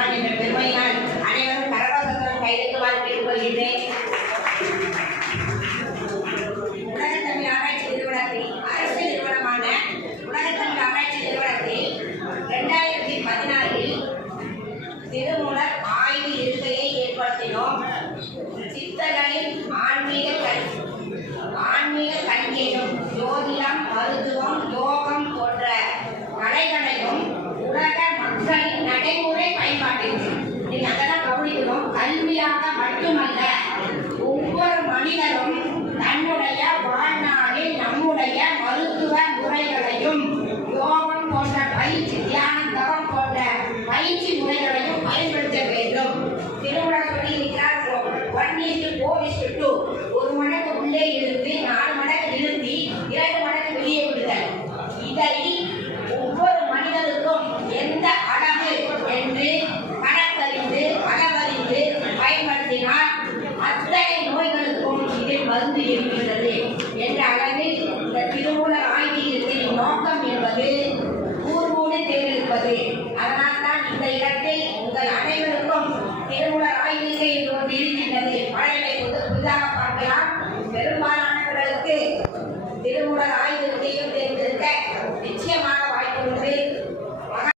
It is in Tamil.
தான் என்ற பெருமையினால் அனைவரும் கரகோஷத்துடன் கைதட்டுமாறு கேட்டுக்கொள்கின்றேன் உலகத் தமிழ் ஆராய்ச்சி நிறுவனத்தில் அரசு நிறுவனமான உலகத் தமிழ் ஆராய்ச்சி நிறுவனத்தில் இரண்டாயிரத்தி பதினாறில் திருமூலர் ஆய்வு இருக்கையை ஏற்படுத்தினோம். சித்தர்களின் ஆன்மீக கண் ஆன்மீக கல்வியையும் ஜோதிடம் மருத்துவம் நீங்க அதெல்லாம் கவனிக்கணும் கல்வியாக மட்டுமல்ல ஒவ்வொரு மனிதரும் தன்னுடைய வாழ்நாளில் நம்முடைய மருத்துவ முறைகளையும் யோகம் போன்ற பயிற்சி தியானம் தவம் போன்ற பயிற்சி முறைகளையும் பயன்படுத்த வேண்டும் திருமணம் சொல்லியிருக்கிறார் ஒன் இஸ்டு ஃபோர் இஸ்டு வந்து இருக்கிறது என்ற அளவில் இந்த திருமூலர் ஆய்வியத்தின் நோக்கம் என்பது கூர்மூடு தேர்ந்தெடுப்பது. அதனால் தான் இந்த இடத்தை உங்கள் அனைவருக்கும் திருமூல ஆய்விகை என்று ஒன்று இருக்கின்றது. பழைய புதிதாக பார்க்கலாம். பெரும்பாலும்